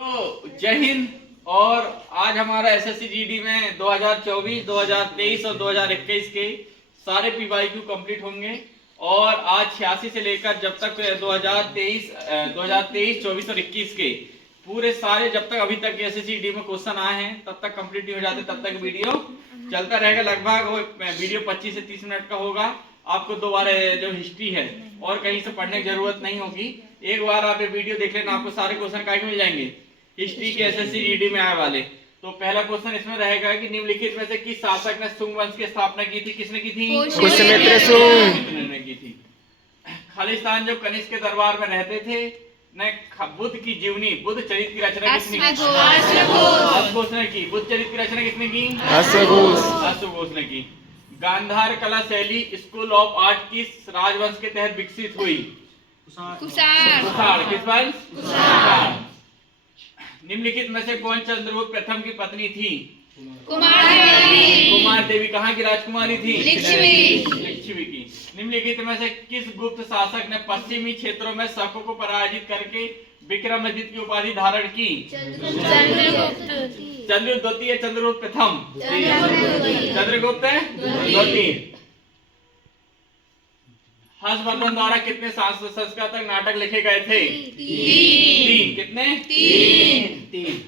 तो जय हिंद। और आज हमारा एसएससी जीडी में 2024, 2023 और 2021 के सारे पीवाईक्यू कंप्लीट होंगे। और आज 86 से लेकर जब तक 2023, 24 और 21 के पूरे सारे जब तक अभी तक एसएससी जीडी में क्वेश्चन आए हैं तब तक कंप्लीट नहीं हो जाते, तब तक वीडियो चलता रहेगा। लगभग वो वीडियो 25 से 30 मिनट का होगा। आपको दोबारा जो हिस्ट्री है और कहीं से पढ़ने की जरूरत नहीं होगी। एक बार आप ये वीडियो देख लेना, आपको सारे क्वेश्चन काहे मिल जाएंगे हिस्ट्री के एसएससी जीडी में आए वाले। तो पहला क्वेश्चन इसमें रहेगा कि निम्नलिखित में से किस शासक ने शुंग वंश की स्थापना की थी? किसने की थी? पुष्यमित्र शुंग ने की थी। खालिस्तान जो कनिष्क के दरबार में रहते थे ने बुद्ध की जीवनी, बुद्ध चरित्र की रचना किसने की? अश्वघोष ने की। बुद्ध चरित्र की रचना किसने की? अश्वघोष ने की। गांधार कला शैली स्कूल ऑफ आर्ट किस राजवंश के तहत विकसित हुई? कुषाण। किस वंश? कुषाण। निम्नलिखित में से कौन चंद्रगुप्त प्रथम की पत्नी थी? कुमार देवी। कहाँ की राजकुमारी थी? लिच्छवी की। निम्नलिखित में से किस गुप्त शासक ने पश्चिमी क्षेत्रों में शकों को पराजित करके विक्रमादित्य की उपाधि धारण की? चंद्रगुप्त द्वितीय, चंद्रगुप्त प्रथम? चंद्रगुप्त द्वितीय। हर्षवर्धन द्वारा कितने संस्कृत नाटक लिखे गए थे? 3। कितने? 3।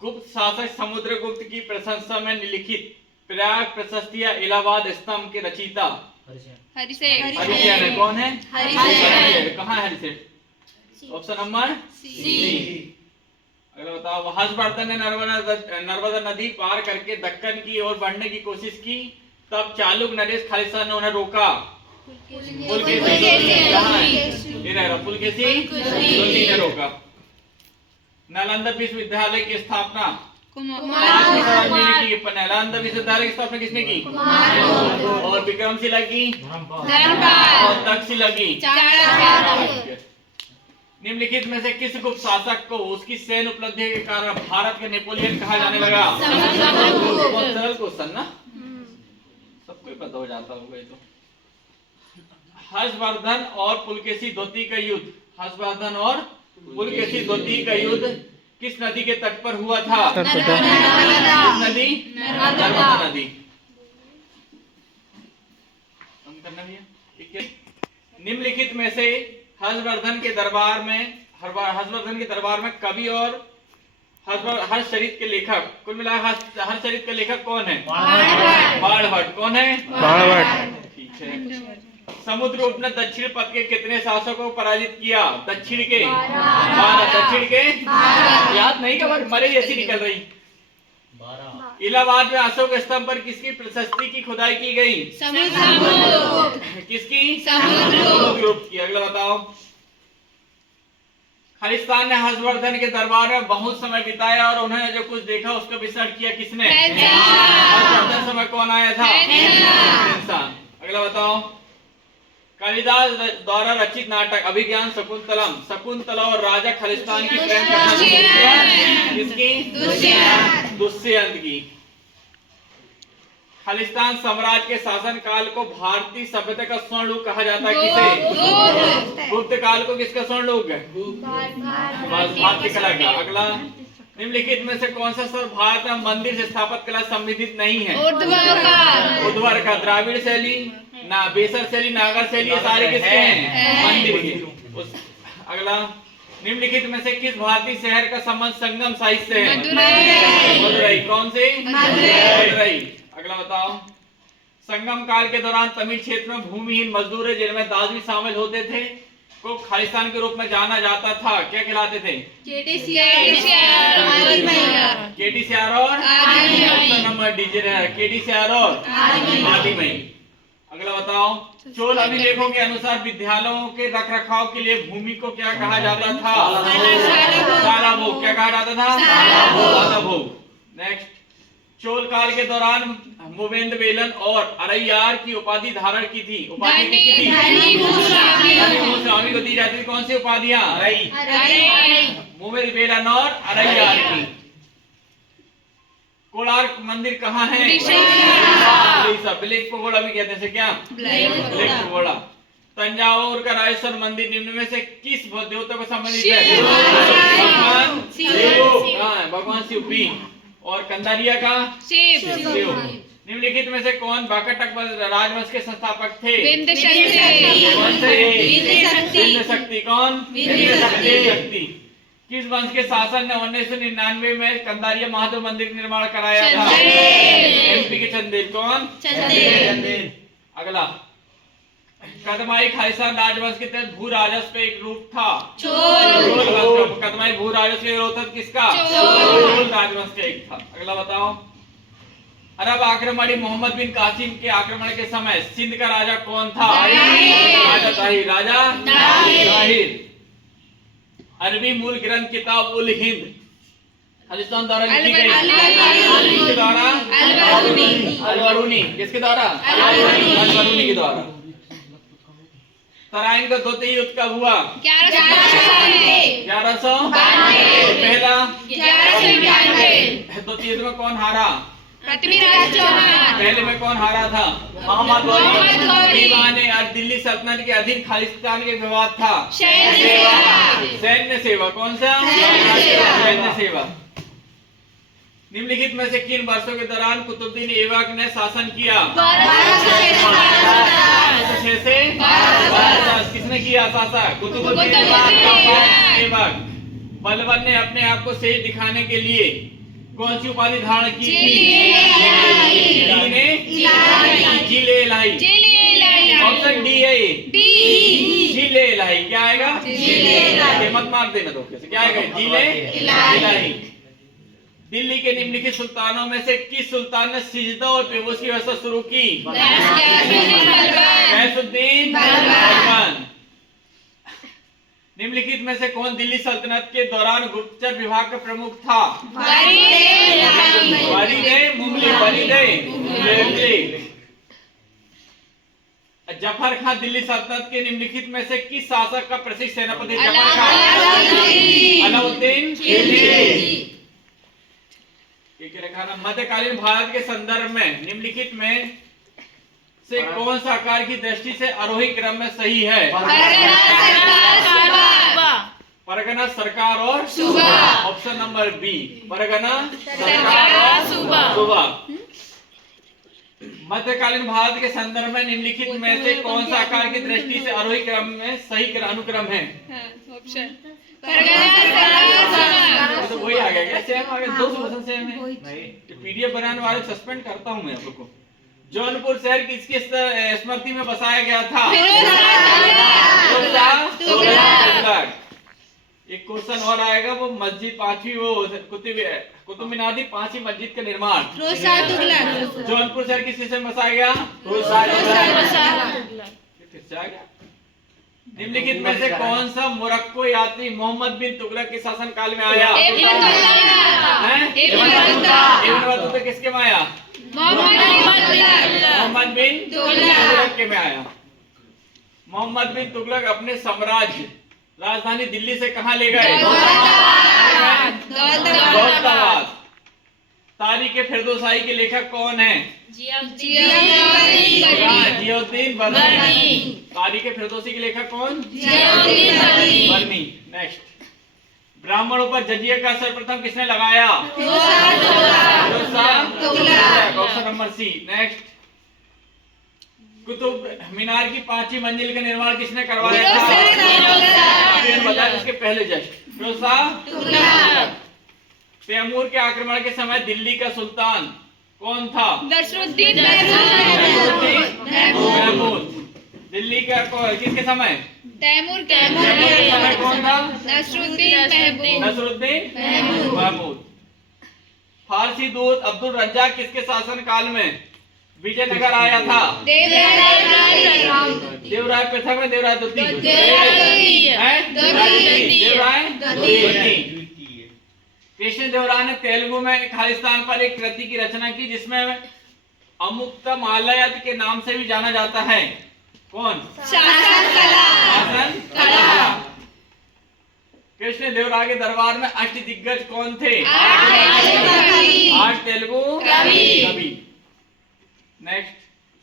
गुप्त शासक समुद्रगुप्त की प्रशंसा में निम्नलिखित प्रयाग प्रशस्तियां इलाहाबाद स्तंभ के रचयिता? हरिसेन। कौन है? हरिसेन। कहाँ है हरिसेन? ऑप्शन नंबर सी। अगला बताओ। हर्षवर्धन ने नर्मदा नदी पार करके दक्कन की ओर बढ़ने की कोशिश की, तब चालुक नरेश खालिस्तान ने उन्हें रोका। पुलकेशी ने रोका। नालंदा विश्वविद्यालय की स्थापना नालंदा विश्वविद्यालय की स्थापना किसने की? और विक्रमशिला की? और तक्षशिला की? निम्नलिखित में से किस गुप्त शासक को उसकी सैन्य उपलब्धि के कारण भारत के नेपोलियन कहा जाने लगा? बहुत सरल क्वेश्चन ना, सबको पता हो जाता होगा ये तो। हर्षवर्धन और पुलकेशी द्वितीय का युद्ध, हर्षवर्धन और पुलकेशी द्वितीय का युद्ध किस नदी के तट पर हुआ था? किस नदी? नर्मदा नदी। निम्नलिखित में से हर्षवर्धन के दरबार में कवि और हर्षचरित के लेखक, कुल मिलाकर हर्षचरित के लेखक कौन है? बाणभट्ट। कौन है? बाणभट्ट। ठीक है। समुद्रगुप्त ने दक्षिण पथ के कितने शासकों को पराजित किया? दक्षिण के 12। दक्षिण के याद नहीं का मरे जैसी निकल रही। इलाहाबाद में अशोक स्तंभ पर किसकी प्रशस्ति की खुदाई की गई? किसकी? समुद्रगुप्त की। अगला बताओ। खालिस्तान ने हर्षवर्धन के दरबार में बहुत समय बिताया और उन्होंने जो कुछ देखा उसका विश्लेषण किया किसने? हर्षवर्धन समय कौन आया था? इंसान। अगला बताओ। कालिदास द्वारा रचित नाटक अभिज्ञान शकुंतलम, शकुंतला और राजा खालिस्तान की प्रेम कथा किसकी? दुष्यंत की। खालिस्तान साम्राज्य के शासन काल को भारतीय सभ्यता का स्वर्ण युग कहा जाता है। किसे? गुप्त काल को किसका स्वर्ण युग है? भारतीय कला का। अगला। निम्नलिखित में से कौन सा शब्द भारत में मंदिर से स्थापत्य कला संबंधित नहीं है? ऊर्ध्वाधर का। द्राविड़ शैली, बेसर शैली, नागर शैली, ये सारे किसके हैं? मंदिर के। अगला। निम्नलिखित में से किस भारतीय शहर का संबंध संगम साहित्य से है? मदुरई। कौन से? मदुरई। अगला बताओ। संगम काल के दौरान तमिल क्षेत्र में भूमिहीन मजदूर जिनमें दास भी शामिल होते थे को खालिस्तान के रूप में जाना जाता था, क्या कहलाते थे? केटीसीआर और नंबर डीजे केटीसीआर और आदिमई। अगला बताओ। चोल अभिलेखों के अनुसार विद्यालयों के रखरखाव के लिए भूमि को क्या कहा जाता था? शालाभोग। क्या कहा जाता था? शालाभोग। नेक्स्ट। चोल काल के दौरान मोवेंद्र वेलन और अरैयार की उपाधि धारण की थी। उपाधि किसकी थी? स्वामी को दी जाती थी। कौन सी उपाधियां? मोवेंद्र वेलन और अरैयार की। कोणार्क मंदिर कहाँ है? ब्लेक पगोड़ा भी कहते हैं। क्या? Black pagoda. तंजावुर का राजेश्वर मंदिर निम्न में से किस देवता को संबंधित है? शिव। भगवान शिव। शिव। हाँ, भगवान शिव बी। और कंदारिया का शिव। शिव। निम्नलिखित में से कौन वाकाटक राजवंश के संस्थापक थे? विंध्य शक्ति। कौन से? विंध्य शक्ति। विंध्य शक्ति। कौन? विंध्य शक्ति। किस वंश के शासन ने 1999 में कंदारिया महादेव मंदिर निर्माण कराया था? चंदेल। एमपी के चंदेल। कौन? चंदेल। अगला, कदमाई खालिस्तान राजवंश के तहत भू राजस्व का एक रूप था। चोल। चोल वंश का। कदमाई भू राजस्व के विरोध किसका? चोल। चोल राजवंश का एक था। अगला बताओ, अरब आक्रमणी मोहम्मद बिन कासिम के आक्रमण के समय सिंध का राजा कौन था? राजा ताहिर। राजा ताहिर। अरबी मूल ग्रंथ किताब उल हिंद खालिस्तान द्वारा लिखी गई। किसके द्वारा? अल-बरूनी। किसके द्वारा? अल-बरूनी के द्वारा। तराइन का द्वितीय युद्ध कब हुआ? 1100। पहला? 1191। द्वितीय युद्ध में कौन हारा? पृथ्वीराज चौहान। पहले में कौन हारा था? मोहम्मद गौरी। दीवाने और दिल्ली सल्तनत के अधीन खालिस्तान के विवाद था। सैन्य सेवा। कौन सा? सैन्य सेवा। निम्नलिखित में से किन वर्षों के दौरान कुतुबुद्दीन ऐबक ने शासन किया? 1206 से 1210। किसने किया शासन? कुतुबुद्दीन ऐबक। बलबन ने अपने आप को शेष दिखाने के लिए कौन सी उपाधि धारण की थी? जिले इलाही। ऑप्शन डी है ये। जिले इलाही। क्या आएगा? मत मार देना तो कैसे क्या आएगा? जिले इलाही। दिल्ली के निम्नलिखित सुल्तानों में से किस सुल्तान ने सिजदा और बेहोश की व्यवस्था शुरू की? गयासुद्दीन बलबन। निम्नलिखित में से कौन दिल्ली सल्तनत के दौरान गुप्तचर विभाग का प्रमुख था? मुगली। जफर खान दिल्ली सल्तनत के निम्नलिखित में से किस शासक का प्रसिद्ध सेनापति? जफर खान। अलाउद्दीन खिलजी। मध्यकालीन भारत के संदर्भ में निम्नलिखित में से कौन सा आकार की दृष्टि से आरोही क्रम में सही है? परगना, सरकार और सूबा। ऑप्शन नंबर बी, परगना, सरकार और सूबा। मध्यकालीन भारत के संदर्भ में निम्नलिखित में से कौन सा आकार की दृष्टि से आरोही क्रम में सही अनुक्रम है? तो वही आ गया क्या? सेम आ गया। 200% सेम है। पीडीएफ बनाने वाले सस्पेंड करता हूं मैं आप लोग को। जौनपुर शहर किसकी स्मृति में बसाया गया था? एक क्वेश्चन और आएगा, वो मस्जिद पांचवी, वो कुतुब मीनार की 5वीं मस्जिद का निर्माण जौनपुर शहर किस में बसाया गया? निम्नलिखित में से कौन सा मोरक्को यात्री मोहम्मद बिन तुगलक के शासन काल में आया? इब्न बतूता किसके में आया? मोहम्मद बिन तुगलक के में आया। मोहम्मद बिन तुगलक अपने साम्राज्य राजधानी दिल्ली से कहां ले गए? दौलताबाद। तारीख फिरदौसाई के लेखक कौन है? जियाउद्दीन बर्नी। तारीख फिरदौसी के लेखक कौन? बर्नी। नेक्स्ट, ब्राह्मणों पर जजिया का सर्वप्रथम किसने लगाया? Option number C. Next, Qutub Minar की 5वीं मंजिल का निर्माण किसने करवाया था? बताया इसके पहले जस्ट फिरोज। तैमूर के आक्रमण के समय दिल्ली का सुल्तान कौन था? नसरुद्दीन महमूद। दिल्ली का किसके समय? तैमूर के समय कौन था? नसरुद्दीन महमूद। फारसी दूत अब्दुल रज्जाक किसके शासन काल में विजयनगर आया था? देवराय प्रथम है, देवराय द्वितीय। कृष्ण देवराय ने तेलुगु में खालिस्तान पर एक कृति की रचना की जिसमें अमुक्ता मालयद के नाम से भी जाना जाता है। कौन? शासन कला। कृष्ण देवराय के दरबार में अष्टदिग्गज कौन थे? 8 तेलुगु कवि। नेक्स्ट,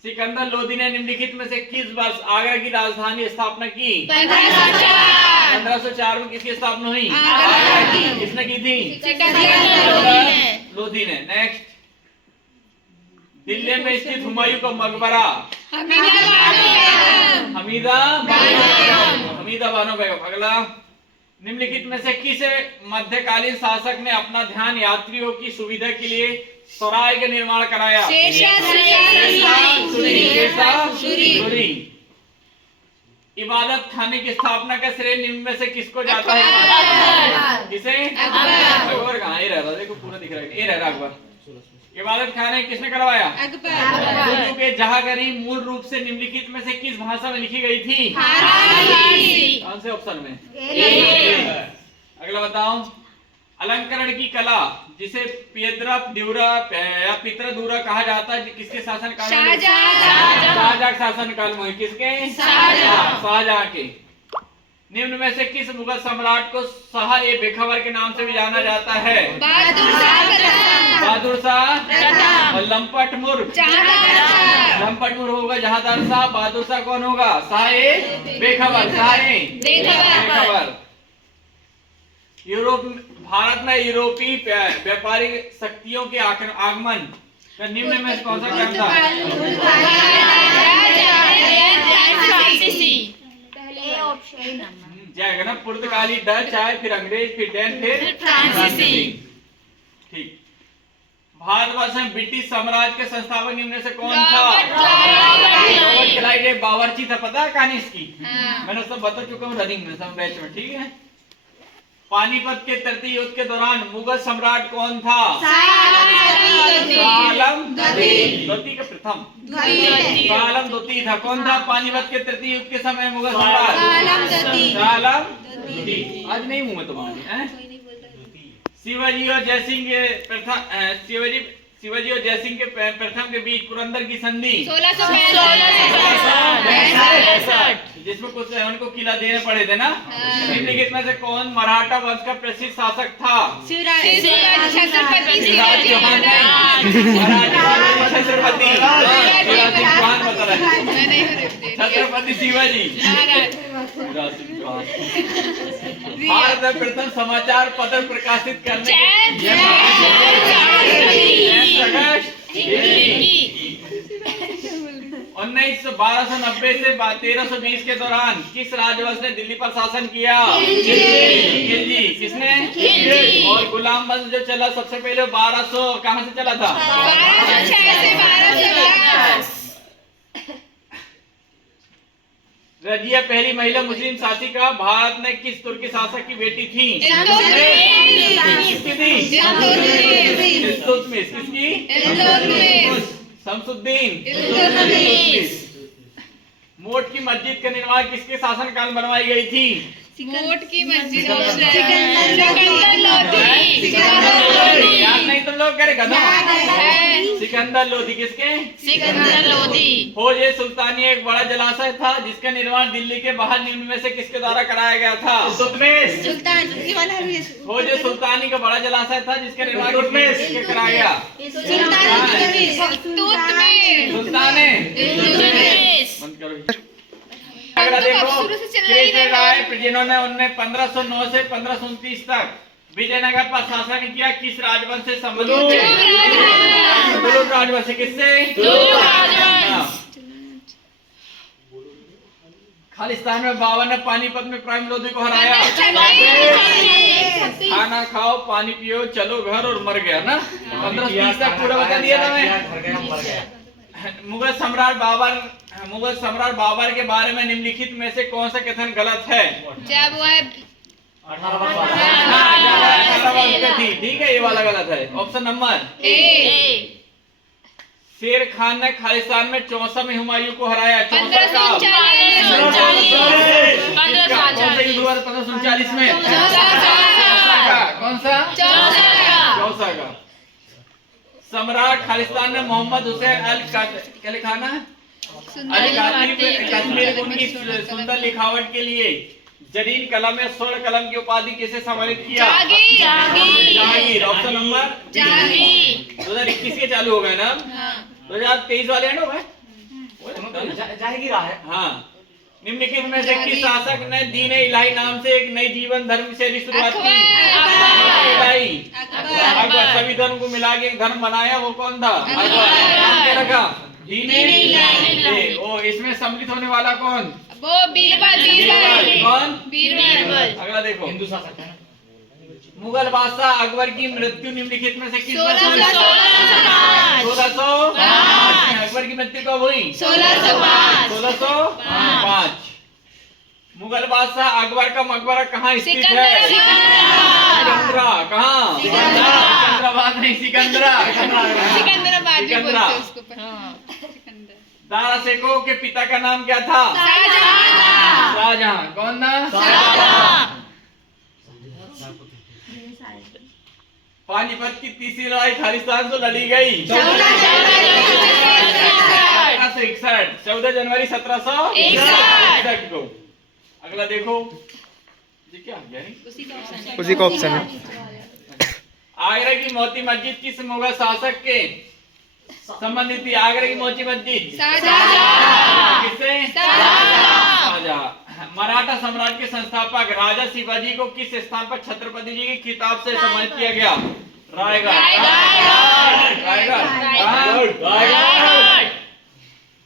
सिकंदर लोदी ने निम्नलिखित में से किस वर्ष आगरा की राजधानी स्थापना की? 1504 में किसकी स्थापना हुई? आगरा की। किसने की थी? सिकंदर लोदी ने। नेक्स्ट, दिल्ली में स्थित हुमायूं का मकबरा? हमीदा बानो बेगम। अगला, निम्नलिखित में से किस मध्यकालीन शासक ने अपना ध्यान यात्रियों की सुविधा के लिए सराय का निर्माण कराया? सूरी। इबादत खाने की स्थापना का श्रेय निम्न में से किसको जाता है? किसे? अकबर। कहाँ ये रह रहा, देखो पूरा दिख रहा है, ये रह रहा अकबर। इबादत खाने किसने करवाया? उर्दू के जहांगीरी मूल रूप से निम्नलिखित में से किस भाषा में लिखी गई थी? कौन से ऑप्शन में? अगला बताओ, अलंकरण की कला जिसे पितृदूरा कहा जाता है, किसके शासन काल में? शाहजहां शासन काल में। किसके? शाहजहां के। निम्न में से किस मुगल सम्राट को शाह-ए-बेखबर के नाम से भी जाना जाता है? बहादुर शाह और लंपट मुर्ग। लंपट मुर्ग होगा जहांदार शाह, बहादुर शाह कौन होगा? शाह-ए-बेखबर। शाह-ए-बेखबर। भारत में यूरोपीय व्यापारिक शक्तियों के आगमन का निम्न में कौन सा क्रम था? जाएगा ना, पुर्तगाली, डच आए, फिर अंग्रेज, फिर डेन, फिर फ्रांसीसी। ठीक। भारतवर्ष में ब्रिटिश साम्राज्य के संस्थापक निम्न से कौन था? बावर्ची था। पता है कहानी इसकी? मैंने सब बता चुका हूँ रनिंग में, सब बैच में। ठीक है। पानीपत के तृतीय युद्ध के दौरान मुगल सम्राट कौन था? आलम द्वितीय का प्रथम। आलम द्वितीय था। कौन था पानीपत के तृतीय युद्ध के समय मुगल सम्राट? आलम द्वितीय। आज नहीं हूँ मैं तुम्हारी। शिवाजी और जयसिंह के प्रथम शिवाजी और जयसिंह के प्रथम के बीच पुरंदर की संधि 1665, जिसमें कुछ उनको किला देने पड़े थे ना। निम्नलिखित में से कौन मराठा वंश का प्रसिद्ध शासक था? छत्रपति शिवाजी। भारत में प्रथम समाचार पत्र प्रकाशित करने 1290 से 1320 के दौरान किस राजवंश ने दिल्ली पर शासन किया? खिलजी। किसने? और गुलाम वंश जो चला सबसे पहले 1200 कहाँ से चला था? रजिया पहली महिला मुस्लिम शासिका भारत में किस तुर्की शासक की बेटी थी? किसकी? शमसुद्दीन। मोट की मस्जिद का निर्माण किसके शासन काल में बनवाई गई थी? मोट की मस्जिद याद नहीं तुम लोग करे गधा। सिकंदर लोदी। किसके? सिकंदर लोदी। होजे सुल्तानी एक बड़ा जलाशय था जिसका निर्माण दिल्ली के बाहर निम्न में से किसके द्वारा कराया गया था? होजे सुल्तानी का बड़ा जलाशय था जिसका निर्माण किसके कराया गया? सुल्ताने। बंद करो। अगला देखो, कृष्ण राय जिन्होंने 1509 से 1529 तक विजयनगर पर शासन किया, किस राजवंश से संबंधित? तुगलक राजवंश। किससे? खालिस्तान में बाबर ने पानीपत में इब्राहिम लोदी को हराया। खाना खाओ, पानी पियो, चलो घर और मर गया ना। 1530 तक पूरा बता दिया था मैं। मुगल सम्राट बाबर के बारे में निम्नलिखित में से कौन सा कथन गलत है? जब वह 18 थी। ठीक है, ये वाला गलत है। Option number A. शेर खान ने खालिस्तान में 64 में हुमायूं को हराया। 1539 में। कौन सा? 64 का। सम्राट खालिस्तान ने मोहम्मद हुसैन अल खाना कश्मीर उनकी सुंदर लिखावट के लिए जरीन कलम में स्वर्ण कलम की उपाधि किसे सम्मानित किया? जहांगीर। ऑप्शन नंबर 2021 के चालू हो गए ना। 2023 वाले एंड हो गए। जाहिरा है। हाँ, निम्नलिखित में से किस शासक ने दीन इलाही नाम से एक नई जीवन धर्म शैली शुरुआत की? इलाही अकबर। सभी धर्म को मिला के एक धर्म बनाया, वो कौन था? अकबर। नाम क्या रखा? दीन इलाही। वो इसमें सम्मिलित होने वाला कौन? वो बीरबल। कौन? बीरबल। अगला देखो, हिंदू शासक है। मुगल बादशाह अकबर की मृत्यु निम्नलिखित में से किस वर्ष हुई? 1605। 1605। अकबर की मृत्यु कब हुई? 1605। 1605। मुगल बादशाह अकबर का मकबरा कहाँ स्थित है? सिकंदराबाद। कहाँ? सिकंदराबाद नहीं, सिकंदरा। सिकंदराबाद भी बोलते हैं उसको। दारा शेकों के पिता का नाम क्या था? शाहजहां। कौन था? पानीपत की तीसरी लड़ाई खालिस्तान से लड़ी गई 1761। 14 जनवरी 1761 को। अगला देखो, ये क्या आ गया? उसी का ऑप्शन है। आगरा की मोती मस्जिद किस मुगल शासक के संबंधित थी? आगरा की मोती मस्जिद किससे? शाहजहां। मराठा साम्राज्य के संस्थापक राजा शिवाजी को किस स्थान पर छत्रपति जी की खिताब से सम्मानित किया गया? रायगढ़।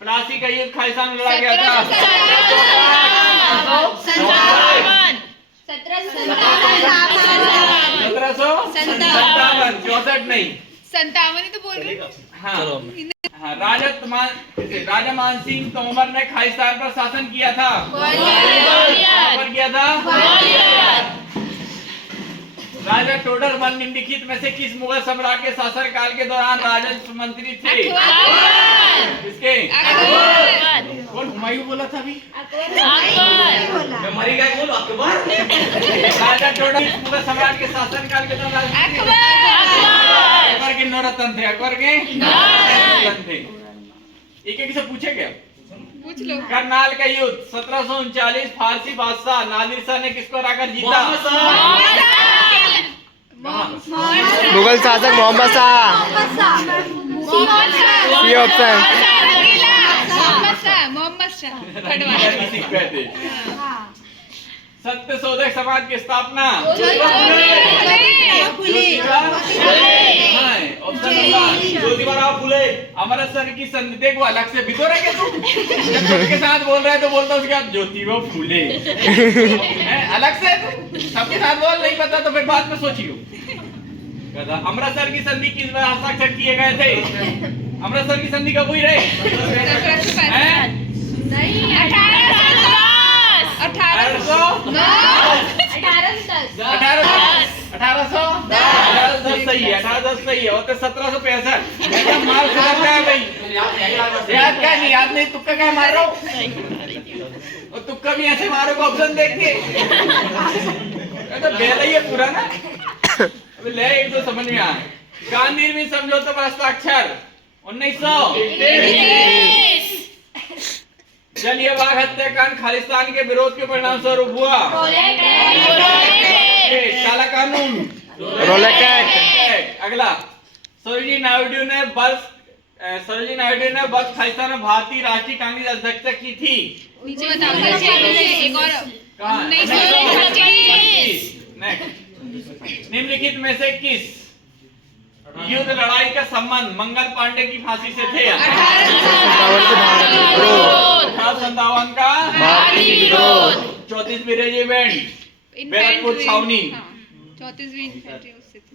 प्लासी का युद्ध खालिस्तान में लड़ा गया था? 1757। 64 नहीं, 57 ही तो बोल रहे। हाँ, राजा मानसिंह तोमर ने खालिस्तान पर शासन किया था? पर किया था? राजा टोडरमल निम्नलिखित में से किस मुगल सम्राट के शासन काल के दौरान राजस्व मंत्री थे? किसके? कौन? हुमायूं बोला था अभी? मरी गए बोलो अकबर। राजा टोडरमल मुगल सम्राट के शासन काल के दौरान अकबर के नौरत्न थे। अकबर के नौरत्न थे। एक एक से पूछे क्या? पूछ लो। करनाल का युद्ध 1739 फारसी बादशाह नादिर शाह ने किसको हराकर जीता? मुगल शासक मोहम्मद शाह। ये ऑप्शन। मोहम्मद शाह। सत्य शोधक समाज की स्थापना? ज्योतिबा फुले। अमृतसर की संधि। देखो अलग से भिगोरा क्या तू? जब सबके साथ बोल रहा है तो बोलता उसके बाद ज्योतिबा फूले। अलग से सबके साथ बोल, नहीं पता तो फिर बाद में सोचियो। अमृतसर की संधि किस बार हस्ताक्षर किए गए थे? अमृतसर की संधि कब हुई रही? 1810 सही है। 1810 सही है। और 1765 मार सुधर गया भाई। याद क्या नहीं? याद नहीं? तुक्का क्या मार रहा हूँ? और तुक्का भी ऐसे मारोगे ऑप्शन देख के? तो बेला ही है पूरा ना। अभी ले एक दो समझ में आए। गांधी में समझौते पर हस्ताक्षर 1923। जलियांवाला हत्याकांड खालिस्तान के विरोध के परिणाम स्वरूप हुआ? काला कानून। अगला, सरोजिनी नायडू ने वर्ष खालिस्तान में भारतीय राष्ट्रीय कांग्रेस अध्यक्षता की थी? नीचे बताओ। एक और। 1925। निम्नलिखित में से किस युद्ध लड़ाई का संबंध मंगल पांडे की फांसी से थे? 1857 का 34वीं रेजिमेंट बैरकपुर छावनी। 34वीं इन्फेंट्री उससे थी।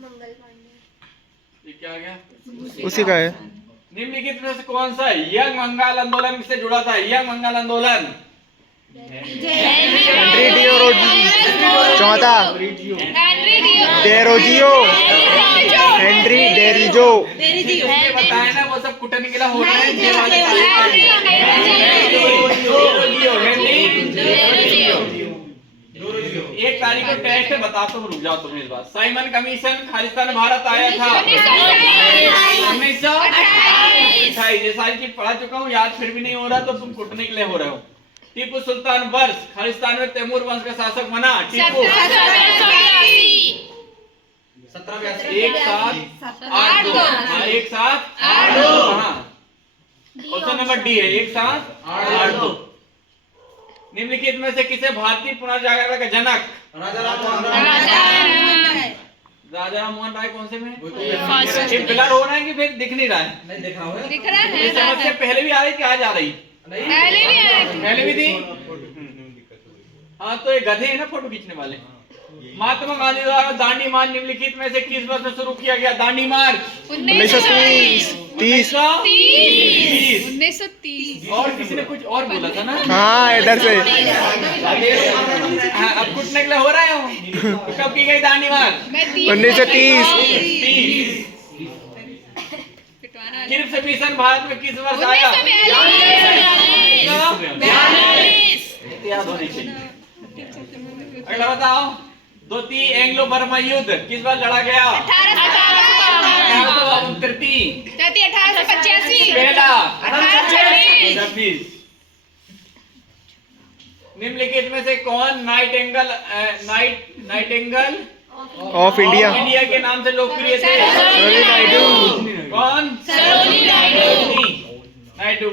ये क्या आ गया? उसी का है। निम्नलिखित में से कौन सा यंग बंगाल आंदोलन से जुड़ा था? यंग बंगाल आंदोलन। चौथा हेनरी डेरिजो। बताया ना, वो सब कुटने के लिए हो रहे हैं। एक तारीख को टेस्ट है, बता तो रुक जाओ तुम इस बात। साइमन कमीशन खालिस्तान भारत आया था 1928। ये सारी चीज पढ़ा चुका हूँ, याद फिर भी नहीं हो रहा तो तुम कुटने के लिए हो रहे हो। टीपू सुल्तान वर्ष खालिस्तान में तैमूर वंश का शासक बना? टीपू 1782। एक साथ 8 2। ऑप्शन नंबर डी है, एक साथ आठ दो। निम्नलिखित में से किसे भारतीय पुनर्जागरण का जनक? राजा राम मोहन राय कौन से में? ये ब्लर हो रहा है कि फिर दिख नहीं रहा है? नहीं देखा हुआ है। दिख रहा है। ये समस्या पहले भी आ रही कि आज आ रही? पहले भी आए थे। पहले भी थी। हाँ तो ये गधे हैं ना फोटो खींचने वाले। महात्मा गांधी द्वारा दांडी मार्च निम्नलिखित में से किस वर्ष में शुरू किया गया? दांडी मार्च 1930 1930। और किसी ने कुछ और बोला था ना? हाँ इधर से। हाँ, अब कुटने के लिए हो रहा है वो। कब की गई दांडी मार्च? 1930। किर्प समीशन भारत में किस वर्ष आया? 1942। याद होनी चाहिए। अगला बताओ, द्वितीय एंग्लो बर्मा युद्ध किस बार लड़ा गया? 1835। पहला 1826। निम्नलिखित में से कौन नाइटिंगेल ऑफ इंडिया। इंडिया के नाम से लोकप्रिय थे? सरोजिनी नायडू। कौन? नायडू।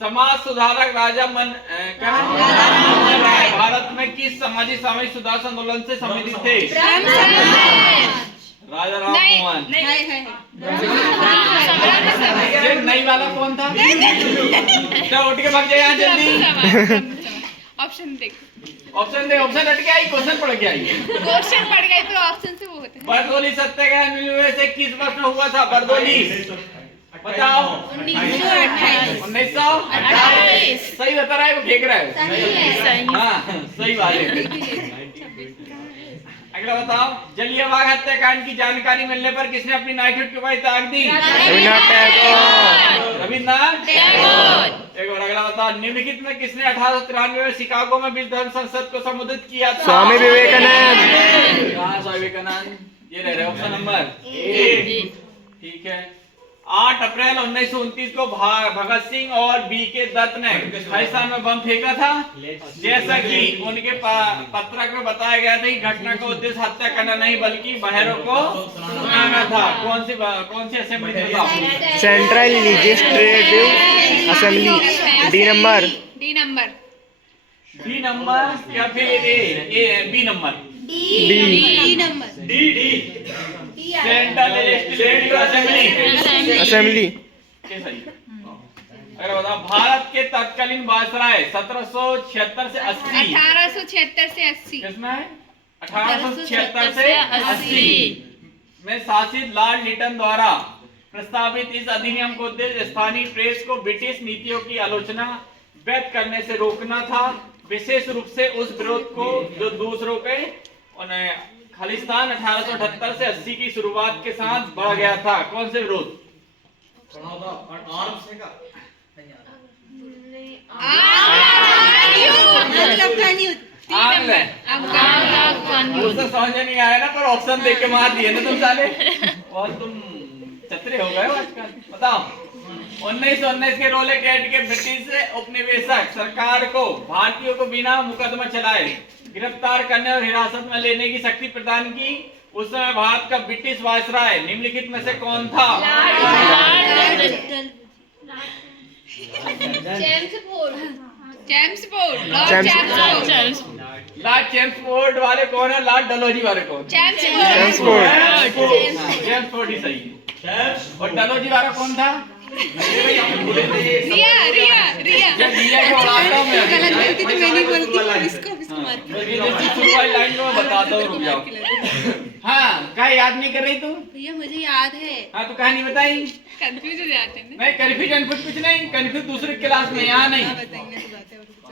समाज सुधारक राजा मन राय भारत में किस सामाजिक सामाजिक सुधार आंदोलन से संबंधित थे? राजा राम मोहन। ये नई वाला कौन था? तो उठ के भाग जाए यहाँ जल्दी। ऑप्शन देख। ऑप्शन दे। ऑप्शन हट के आई, क्वेश्चन पढ़ के आई। क्वेश्चन पढ़ गए तो ऑप्शन से वो होते हैं। बरदोली सत्याग्रह में से किस वर्ष में हुआ था? बरदोली बताओ। 1928। सही बता रहा है, वो फेंक रहा है। हाँ सही बात है। अगला बताओ, जलियांवाला हत्याकांड की जानकारी मिलने पर किसने अपनी नाइटहुड की उपाधि त्याग दी? रविन्द्रनाथ टैगोर। रविन्द्रनाथ टैगोर। एक और अगला बताओ, निम्नलिखित में किसने 1893 में शिकागो में विश्व धर्म संसद को संबोधित किया था? स्वामी विवेकानंद। कहाँ स्वामी विवेकानंद? ये रह रहे ऑप्शन नंबर ए। ठीक है। 8 अप्रैल 1929 को भगत सिंह और बी.के. दत्त ने राजस्थान में बम फेंका था। जैसा कि उनके पत्रक में बताया गया था कि घटना का उद्देश्य हत्या करना नहीं बल्कि बहरों को सुनाना था। कौन सी असेंबली थी? Central legislative assembly. D number. B number या फिर B number? D. Central legislative assembly. अगर बताओ, भारत के तत्कालीन वायसराय 1776 से 80। 1876 से 80। किसमें है? 1876 से 80 में शासित लॉर्ड लिटन द्वारा प्रस्तावित इस अधिनियम को उद्देश्य स्थानीय प्रेस को ब्रिटिश नीतियों की आलोचना व्यक्त करने से रोकना था, विशेष रूप से उस विरोध को जो दूसरों के खालिस्तान 1878 से 80 की शुरुआत के साथ बढ़ गया था। कौन से विरोध? समझ नहीं आया ना, पर ऑप्शन देख के मार दिए ना तुम साले। और तुम चतरे हो गए हो आजकल। बताओ, 1919 के रोलेट एक्ट के ब्रिटिश उपनिवेशक सरकार को भारतीयों को बिना मुकदमा चलाए गिरफ्तार करने और हिरासत में लेने की शक्ति प्रदान की। उस समय भारत का ब्रिटिश वायसराय निम्नलिखित में से कौन था? लॉर्ड चैम्सफोर्ड वाले कौन है? लॉर्ड डलहौजी वाले कौन? चैम्सफोर्ड ही सही है। और डलहौजी वाला कौन था? रिया गलत बोलती तो मैं नहीं बोलती। इसको लाइन में बताता हूँ, रुक जाओ। हाँ, क्या याद नहीं कर रही तू? भैया मुझे याद है। हाँ तो कहानी बताई। कंफ्यूज हो जाते हैं। नहीं कंफ्यूजन कुछ नहीं, कंफ्यूज दूसरी क्लास में, यहाँ नहीं।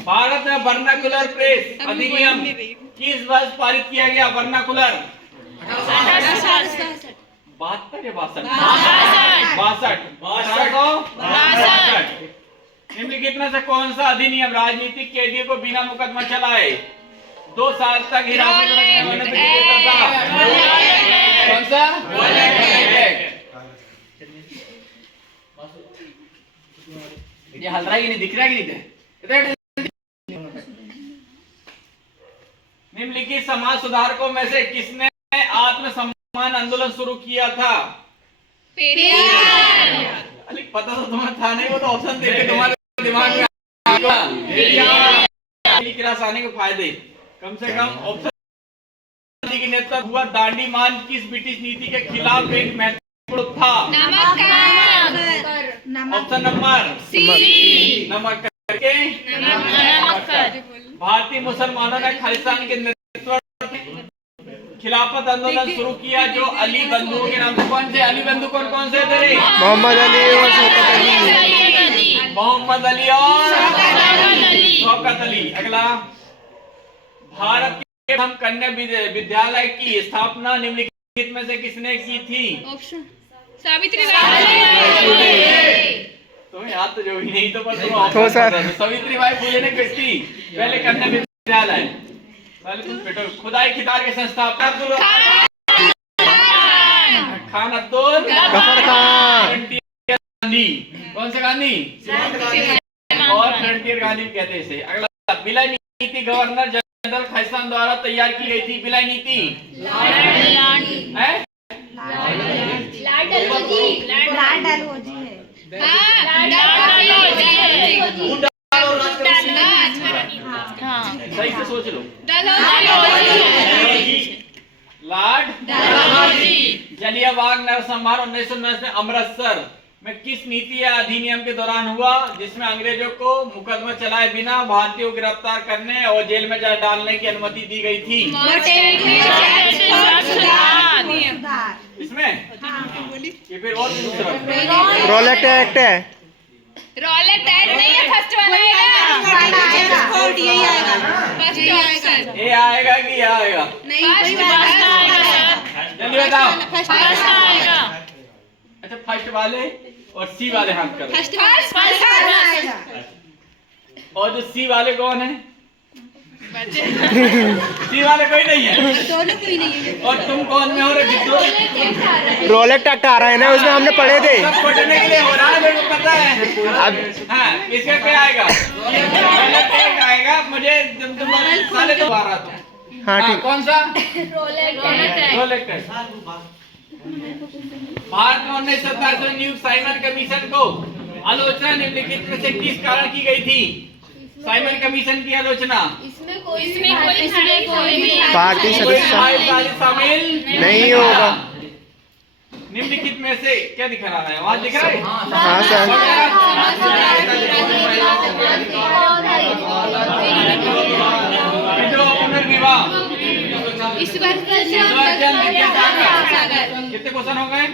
भारत में वर्नाकुलर प्रेस अधिनियम किस वर्ष पारित किया गया? वर्नाकुलर 72 या 62? 62। निम्नलिखित में से कौन सा अधिनियम राजनीतिक कैदियों को बिना मुकदमा चलाए 2 साल तक हिरासत में रखने पर देता था? कौन सा? ये हल रहा है कि नहीं? दिख रहा है कि नहीं? निम्नलिखित समाज सुधारकों में से किसने आत्मसम्मान आंदोलन शुरू किया था? अरे पता तो तुम्हें था नहीं, वो तो ऑप्शन देख के तुम्हारे दिमाग में आ गया। पहली क्लास आने के फायदे, कम से कम ऑप्शन के नेतृत्व हुआ दांडी मार्च किस ब्रिटिश नीति के खिलाफ एक महत्वपूर्ण था? Option number C. नमक करके भारतीय मुसलमानों ने खालिस्तान के नेतृत्व खिलाफत आंदोलन शुरू किया जो अली बंधुओं के नाम से। कौन से अली बंधु? कौन कौन से थे? मोहम्मद अली और शौकत अली। मोहम्मद अली और शौकत अली। अगला, भारत के प्रथम कन्या विद्यालय की स्थापना निम्नलिखित में से किसने की थी? ऑप्शन सावित्रीबाई फुले। तुम्हें याद तो जो भी नहीं तो पर तुम तो ऑप्शन सर। बता दो। सावित्रीबाई फुले ने किसकी पहले कन्या विद्यालय? पहले तुम बेटो खुदाई खिदार के संस्थापक खान अब्दुल गफर खान। गांधी। कौन सा गांधी? और फ्रंटियर गांधी कहते हैं इसे। अगला, विलय नीति गवर्नर जनरल खालिस्तान द्वारा तैयार की गई थी। विलय नीति है? सही से सोच लो। लॉर्ड जलियांवाला बाग समारोह 1919 में अमृतसर में किस नीति या अधिनियम के दौरान हुआ जिसमें अंग्रेजों को मुकदमा चलाए बिना भारतीयों को गिरफ्तार करने और जेल में डालने की अनुमति दी गई थी? इसमें ये फिर और दूसरा रोलेट एक्ट है। रॉलेट एक्ट नहीं है, फर्स्ट वाला आएगा। यही आएगा। फर्स्ट ऑप्शन ये आएगा कि ये आएगा? जल्दी बताओ। अच्छा, फर्स्ट वाले और सी वाले हाथ करो। और जो सी वाले कौन है? सी वाले कोई नहीं है। दोनों कोई नहीं है। और तुम कौन में हो रहे गिद्धो? रोलेट एक्ट आ रहा है ना, उसमें हमने पढ़े थे। सब पढ़ने के लिए हो रहा है, मेरे को पता है। अब हाँ, इसका क्या आएगा? रोलेट एक्ट आएगा। मुझे जब तुम साले तो आ रहा तुम। हाँ ठीक। कौन सा? Roulette act. भारत में 1927 में नियुक्त साइमन कमीशन को आलोचना निम्नलिखित में से किस कारण की गई थी? साइमन कमीशन की आलोचना पार्टी सदस्य शामिल नहीं होगा। निम्नलिखित में से क्या दिख रहा है? वहाँ दिख रहा है? हाँ सर। विधवा पुनर्विवाह। ईश्वर कितने क्वेश्चन हो गए?